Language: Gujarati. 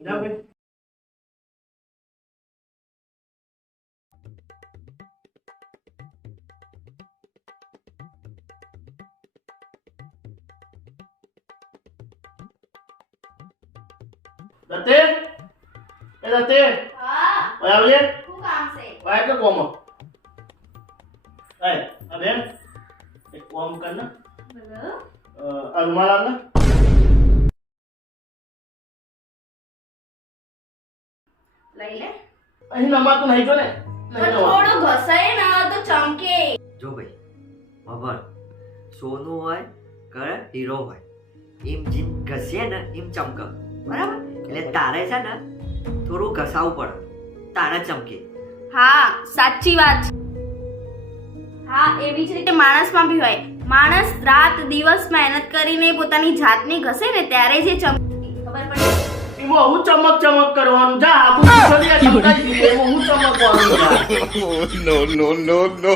જાઓ ભાઈ. દત્તે એ દત્તે હા ઓય આવજે શું કામ છે? ઓય કે કોમ ઓય આ બેન એક કોમ કર ને બોલો. આ રૂમાલ આવ ને લઈ લે. અહીં નમાતું નહીં જો ને પણ થોડું ઘસાય ને તો ચમકે. જો ભાઈ ખબર સોનું હોય કે હીરો હોય એમ જેમ ઘસીએ ને એમ ચમકે બરાબર એટલે તારે છે ને થોડું ઘસાવું પડે તારે ચમકે હા સાચી વાત છે. હા એવી જ રીતે માણસમાં બી હોય. માણસ રાત દિવસ મહેનત કરીને પોતાની જાતને ઘસે ને ત્યારે જે ચમકે ખબર પડે. એમાં હું ચમક ચમક કરવાનું જા આબુ છોડી ચમકાઈ દીધી એમાં હું ચમકવાનું જા. Oh, no, no, no, no.